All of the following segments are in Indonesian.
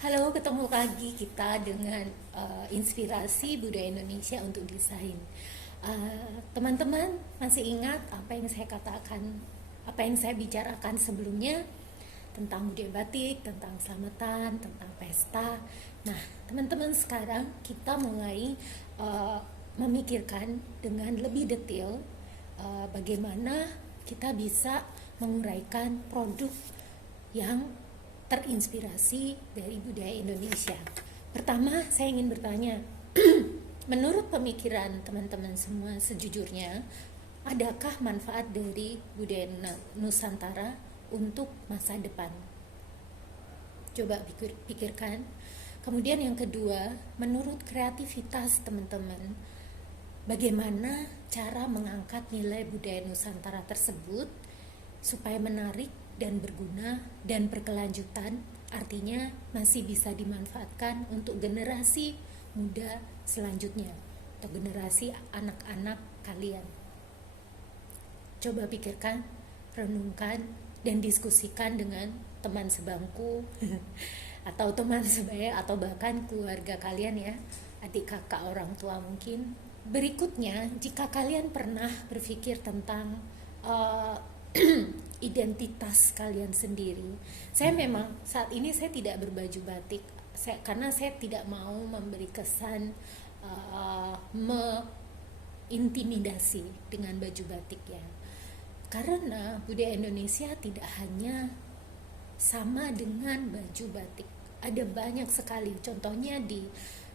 Halo, ketemu lagi kita dengan inspirasi budaya Indonesia untuk desain. Teman-teman masih ingat apa yang saya katakan, apa yang saya bicarakan sebelumnya tentang budaya batik, tentang selamatan, tentang pesta. Nah, teman-teman sekarang kita mulai memikirkan dengan lebih detail bagaimana kita bisa menguraikan produk yang terinspirasi dari budaya Indonesia. Pertama, saya ingin bertanya, menurut pemikiran teman-teman semua sejujurnya, adakah manfaat dari budaya Nusantara untuk masa depan? Coba pikirkan. Kemudian yang kedua, menurut kreativitas teman-teman, bagaimana cara mengangkat nilai budaya Nusantara tersebut supaya menarik dan berguna dan berkelanjutan, artinya masih bisa dimanfaatkan untuk generasi muda selanjutnya atau generasi anak-anak kalian. Coba pikirkan, renungkan, dan diskusikan dengan teman sebangku atau teman sebaya atau bahkan keluarga kalian ya, adik kakak, orang tua mungkin. Berikutnya, jika kalian pernah berpikir tentang identitas kalian sendiri. Saya memang saat ini saya tidak berbaju batik, karena saya tidak mau memberi kesan intimidasi dengan baju batik ya. Karena budaya Indonesia tidak hanya sama dengan baju batik. Ada banyak sekali. Contohnya di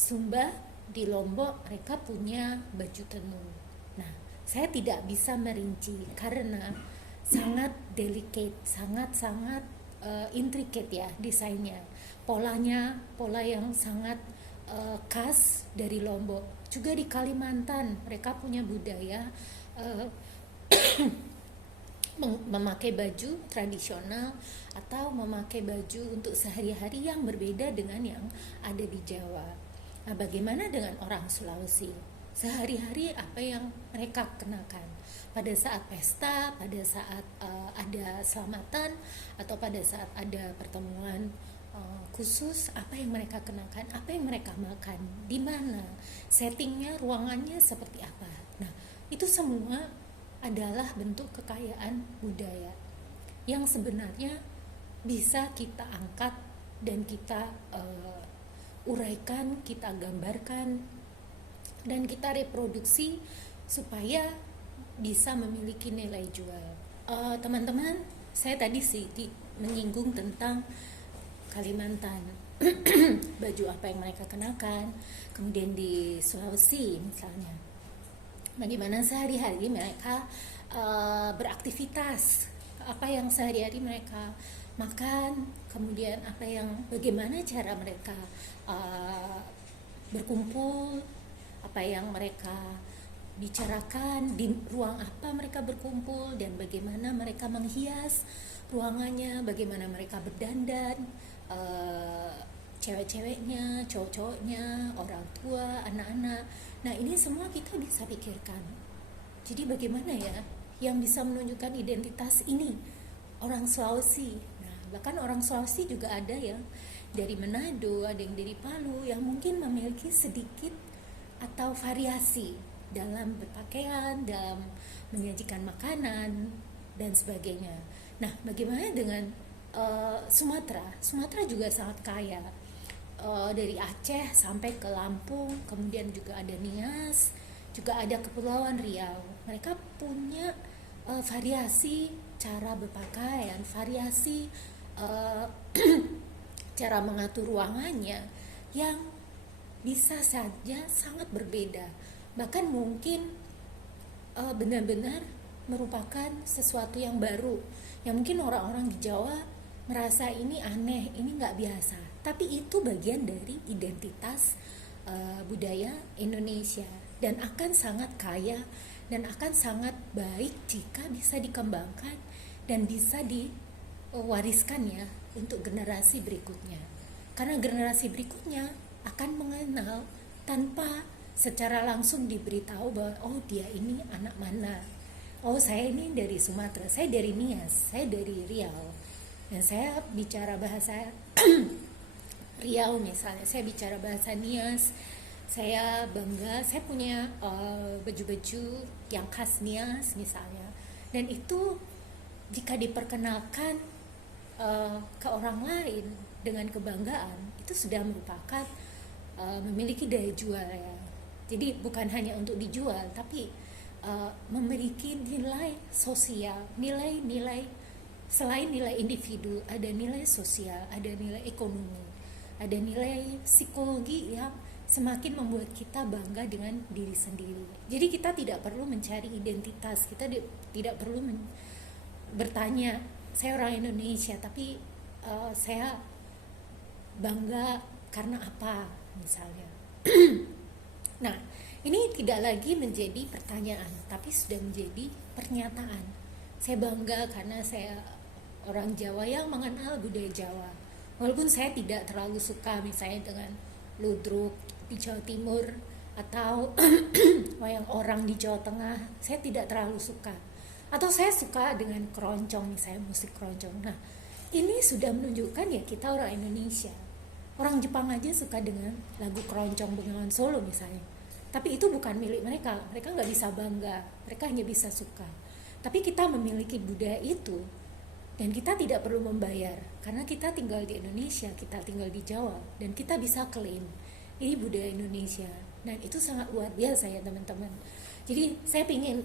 Sumba, di Lombok mereka punya baju tenun. Nah, saya tidak bisa merinci karena sangat delicate, sangat-sangat intricate ya desainnya. Polanya, pola yang sangat khas dari Lombok. Juga di Kalimantan, mereka punya budaya memakai baju tradisional atau memakai baju untuk sehari-hari yang berbeda dengan yang ada di Jawa. Nah, bagaimana dengan orang Sulawesi? Sehari-hari apa yang mereka kenakan pada saat pesta, pada saat ada selamatan, atau pada saat ada pertemuan khusus, apa yang mereka kenakan, apa yang mereka makan, di mana, settingnya, ruangannya seperti apa. Nah, itu semua adalah bentuk kekayaan budaya yang sebenarnya bisa kita angkat dan kita uraikan, kita gambarkan, dan kita reproduksi supaya bisa memiliki nilai jual. Teman-teman, saya tadi sih menyinggung tentang Kalimantan, baju apa yang mereka kenakan, kemudian di Sulawesi misalnya, bagaimana sehari-hari mereka beraktivitas, apa yang sehari-hari mereka makan, kemudian bagaimana cara mereka berkumpul, apa yang mereka bicarakan, di ruang apa mereka berkumpul, dan bagaimana mereka menghias ruangannya, bagaimana mereka berdandan, cewek-ceweknya, cowok-cowoknya, orang tua, anak-anak. Nah, ini semua kita bisa pikirkan. Jadi bagaimana ya yang bisa menunjukkan identitas ini orang Sulawesi. Nah, bahkan orang Sulawesi juga ada yang dari Manado, ada yang dari Palu, yang mungkin memiliki sedikit atau variasi dalam berpakaian, dalam menyajikan makanan dan sebagainya. Nah, bagaimana dengan Sumatera? Sumatera juga sangat kaya, dari Aceh sampai ke Lampung, kemudian juga ada Nias, juga ada Kepulauan Riau. Mereka punya variasi cara berpakaian, variasi cara mengatur ruangannya yang bisa saja sangat berbeda, bahkan mungkin benar-benar merupakan sesuatu yang baru, yang mungkin orang-orang di Jawa merasa ini aneh, ini nggak biasa, tapi itu bagian dari identitas budaya Indonesia dan akan sangat kaya dan akan sangat baik jika bisa dikembangkan dan bisa diwariskan ya untuk generasi berikutnya, karena generasi berikutnya akan mengenal tanpa secara langsung diberitahu bahwa oh dia ini anak mana, oh saya ini dari Sumatera, saya dari Nias, saya dari Riau, dan saya bicara bahasa Riau misalnya, saya bicara bahasa Nias, saya bangga, saya punya baju-baju yang khas Nias misalnya, dan itu jika diperkenalkan ke orang lain dengan kebanggaan, itu sudah merupakan memiliki daya jual ya. Jadi bukan hanya untuk dijual, tapi memiliki nilai sosial, nilai-nilai selain nilai individu, ada nilai sosial, ada nilai ekonomi, ada nilai psikologi yang semakin membuat kita bangga dengan diri sendiri. Jadi kita tidak perlu mencari identitas, kita tidak perlu bertanya, saya orang Indonesia, tapi saya bangga karena apa misalnya. Nah, ini tidak lagi menjadi pertanyaan, tapi sudah menjadi pernyataan. Saya bangga karena saya orang Jawa yang mengenal budaya Jawa. Walaupun saya tidak terlalu suka misalnya dengan ludruk di Jawa Timur atau wayang orang di Jawa Tengah, saya tidak terlalu suka. Atau saya suka dengan keroncong, misalnya musik keroncong. Nah, ini sudah menunjukkan ya kita orang Indonesia. Orang Jepang aja suka dengan lagu keroncong Bengawan Solo misalnya. Tapi itu bukan milik mereka, mereka nggak bisa bangga, mereka hanya bisa suka. Tapi kita memiliki budaya itu, dan kita tidak perlu membayar, karena kita tinggal di Indonesia, kita tinggal di Jawa, dan kita bisa klaim, ini budaya Indonesia. Dan itu sangat luar biasa ya teman-teman. Jadi saya ingin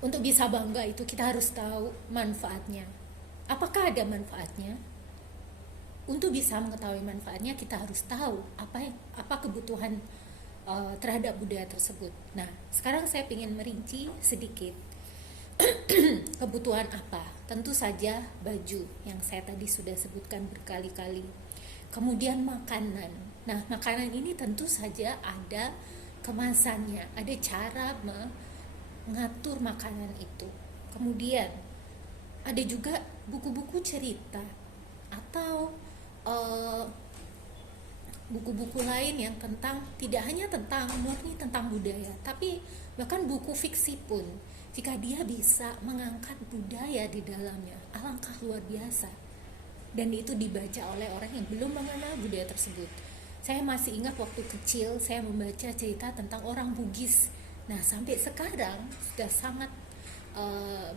untuk bisa bangga itu kita harus tahu manfaatnya. Apakah ada manfaatnya? Untuk bisa mengetahui manfaatnya kita harus tahu apa kebutuhan terhadap budaya tersebut. Nah, sekarang saya ingin merinci sedikit kebutuhan apa. Tentu saja baju yang saya tadi sudah sebutkan berkali-kali. Kemudian makanan. Nah, makanan ini tentu saja ada kemasannya, ada cara mengatur makanan itu. Kemudian ada juga buku-buku cerita atau buku-buku lain yang tidak hanya tentang murni tentang budaya, tapi bahkan buku fiksi pun, jika dia bisa mengangkat budaya di dalamnya, alangkah luar biasa. Dan itu dibaca oleh orang yang belum mengenal budaya tersebut. Saya masih ingat waktu kecil saya membaca cerita tentang orang Bugis. Nah, sampai sekarang sudah sangat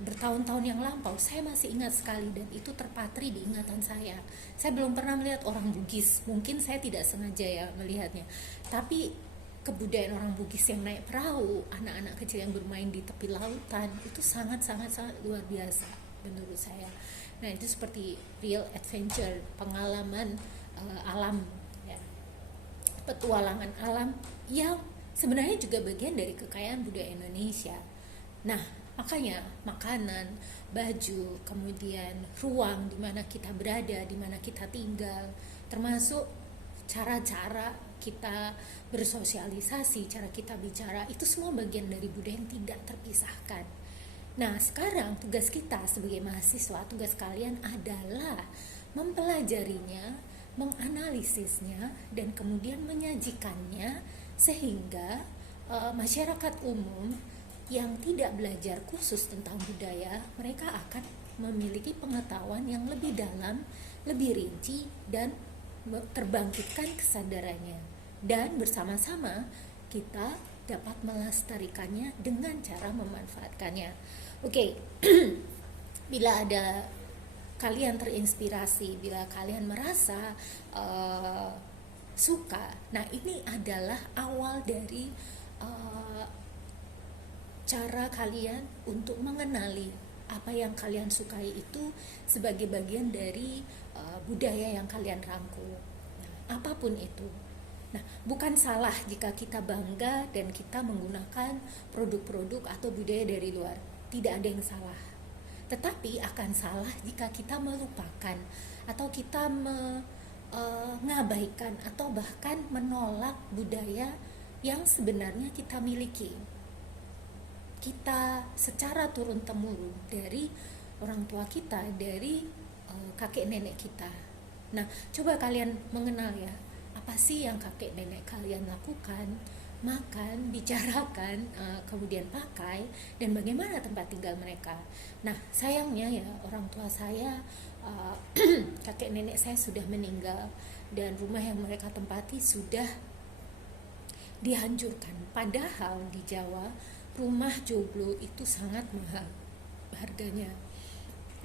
bertahun-tahun yang lampau, saya masih ingat sekali, dan itu terpatri di ingatan saya. Saya belum pernah melihat orang Bugis, mungkin saya tidak sengaja ya melihatnya, tapi kebudayaan orang Bugis yang naik perahu, anak-anak kecil yang bermain di tepi lautan, itu sangat-sangat luar biasa menurut saya. Nah, itu seperti real adventure, pengalaman alam ya, petualangan alam yang sebenarnya juga bagian dari kekayaan budaya Indonesia. Nah, makanya makanan, baju, kemudian ruang di mana kita berada, di mana kita tinggal, termasuk cara-cara kita bersosialisasi, cara kita bicara, itu semua bagian dari budaya yang tidak terpisahkan. Nah, sekarang tugas kita sebagai mahasiswa, tugas kalian adalah mempelajarinya, menganalisisnya, dan kemudian menyajikannya sehingga masyarakat umum yang tidak belajar khusus tentang budaya, mereka akan memiliki pengetahuan yang lebih dalam, lebih rinci, dan terbangkitkan kesadarannya. Dan bersama-sama kita dapat melestarikannya dengan cara memanfaatkannya. Oke, bila ada kalian terinspirasi, bila kalian merasa suka, nah ini adalah awal dari cara kalian untuk mengenali apa yang kalian sukai itu sebagai bagian dari budaya yang kalian rangkul. Nah, apapun itu. Nah, bukan salah jika kita bangga dan kita menggunakan produk-produk atau budaya dari luar. Tidak ada yang salah. Tetapi akan salah jika kita melupakan atau kita mengabaikan atau bahkan menolak budaya yang sebenarnya kita miliki. Kita secara turun-temurun dari orang tua kita, dari kakek nenek kita. Nah, coba kalian mengenal ya, apa sih yang kakek nenek kalian lakukan? makan, bicarakan, kemudian pakai, dan bagaimana tempat tinggal mereka. Nah, sayangnya ya orang tua saya, kakek nenek saya sudah meninggal, dan rumah yang mereka tempati sudah dihancurkan. Padahal di Jawa rumah joglo itu sangat mahal harganya.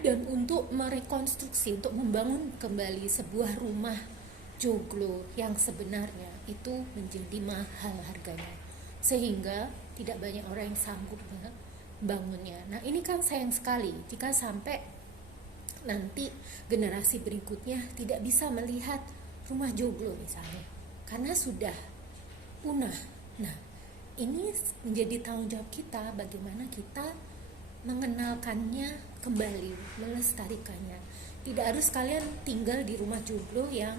Dan untuk merekonstruksi, untuk membangun kembali sebuah rumah joglo yang sebenarnya itu menjadi mahal harganya. Sehingga tidak banyak orang yang sanggup membangunnya. Nah, ini kan sayang sekali jika sampai nanti generasi berikutnya tidak bisa melihat rumah joglo misalnya, karena sudah punah. Nah, ini menjadi tanggung jawab kita bagaimana kita mengenalkannya kembali, melestarikannya. Tidak harus kalian tinggal di rumah joglo yang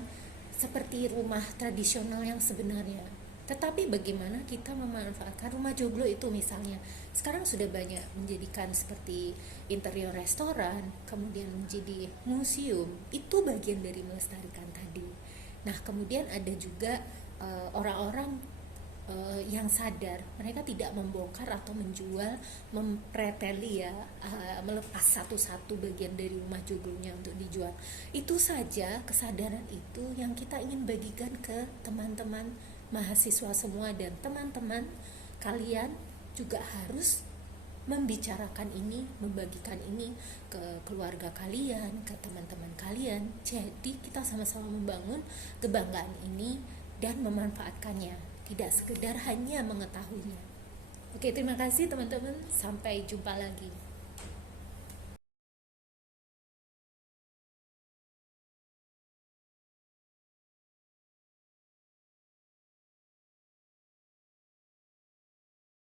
seperti rumah tradisional yang sebenarnya, tetapi bagaimana kita memanfaatkan rumah joglo itu. Misalnya sekarang sudah banyak menjadikan seperti interior restoran, kemudian menjadi museum. Itu bagian dari melestarikan tadi. Nah, kemudian ada juga orang-orang yang sadar, mereka tidak membongkar atau menjual, mempreteli ya, melepas satu-satu bagian dari rumah joglonya untuk dijual. Itu saja, kesadaran itu yang kita ingin bagikan ke teman-teman mahasiswa semua, dan teman-teman kalian juga harus membicarakan ini, membagikan ini ke keluarga kalian, ke teman-teman kalian. Jadi kita sama-sama membangun kebanggaan ini dan memanfaatkannya, tidak sekedar hanya mengetahuinya. Oke, terima kasih teman-teman, sampai jumpa lagi.